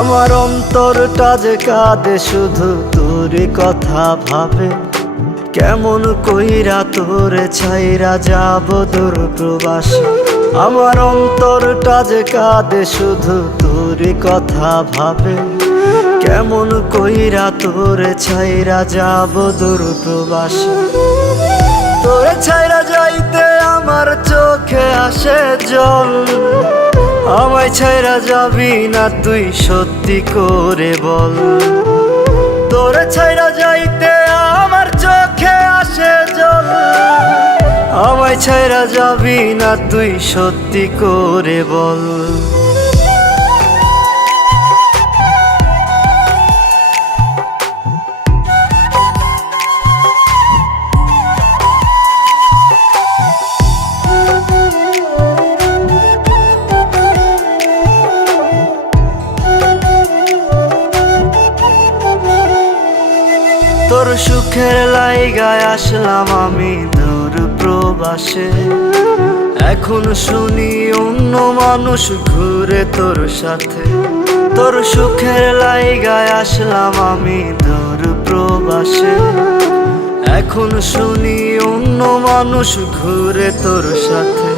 আমার অন্তরটা যে কাঁদে শুধু তোরই কথা ভাবে। কেমন কইরা তোরে ছাইরা যাব দূর প্রবাসে। আমার অন্তরটা যে কাঁদে শুধু তোরই কথা ভাবে। কেমন কইরা তোরে ছাইরা যাব দূর প্রবাসে। তোরে ছাইরা যাইতে আমার চোখে আসে জল। আমায় ছাইরা যাবি না তুই সত্যি করে বল। তোরে ছাইরা যাইতে আমার চোখে আসে জল। আমায় ছাইরা যাবি না তুই সত্যি করে বল। তোর সুখের লাইগায় আসলাম আমি দূর প্রবাসে। এখন শুনি অন্য মানুষ ঘুরে তোর সাথে। তোর সুখের লাইগায় আসলাম আমি দূর প্রবাসে। এখন শুনি অন্য মানুষ ঘুরে তোর সাথে।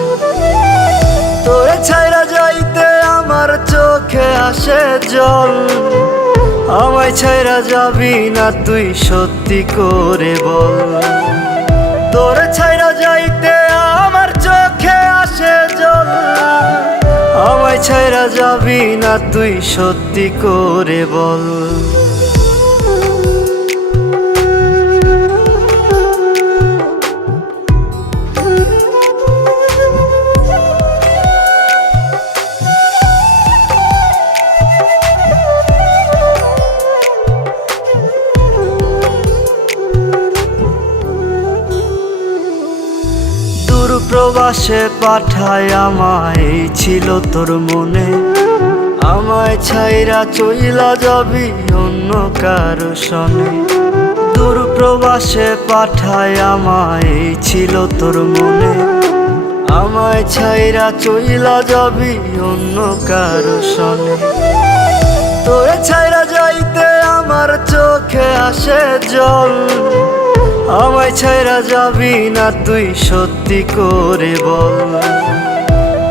তোরে ছাইরা যাইতে আমার চোখে আসে জল। আমায় ছাইরা যাবি না তুই সত্যি করে বল। তোরে ছাইরা যাইতে আমার চোখে আসে জল। আমায় ছাইরা যাবি না তুই সত্যি করে বল। প্রবাসে পাঠায় আমায় এই ছিল তোর মনে। আমায় ছাইরা চইলা যাবি অন্য কারো সনে। দূর প্রবাসে পাঠায় আমায় এই ছিল তোর মনে। আমায় ছাইরা চইলা যাবি অন্য কারো সনে। তোরে ছাইরা যাইতে আমার চোখে আসে জল। আমায় ছাইরা যাবি না তুই সত্যি করে বল।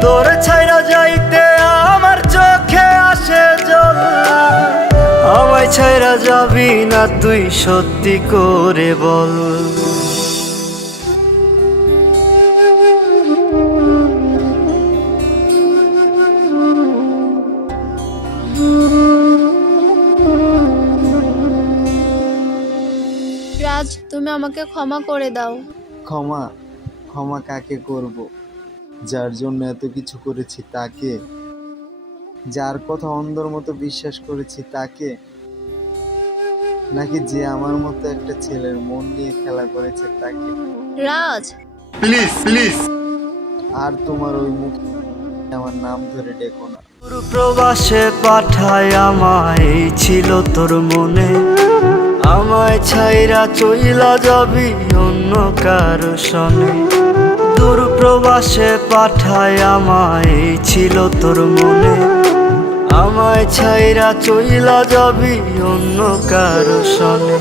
তোরে ছাইরা যাইতে আমার চোখে আসে জল। আমায় ছাইরা যাবি না তুই সত্যি করে বল। রাজ, তুমি আমাকে ক্ষমা করে দাও। ক্ষমা? ক্ষমা কাকে করব? যার জন্য এত কিছু করেছি তাকে? যার কথা অন্ধর মতো বিশ্বাস করেছি তাকে? নাকি যে আমার মতো একটা ছেলের মন নিয়ে খেলা করেছে তাকে? রাজ, প্লিজ প্লিজ, আর তোমার ওই মুখ আমার নাম ধরে ডেকো না। দূর প্রবাসে পাঠায় আমায় এই ছিল তোর মনে। আমায় ছাইরা চইলা যাবি অন্য কারো সনে। দূর প্রবাসে পাঠায় আমায় এই ছিল তোর মনে। আমায় ছাইরা চইলা যাবি অন্য কারো সনে।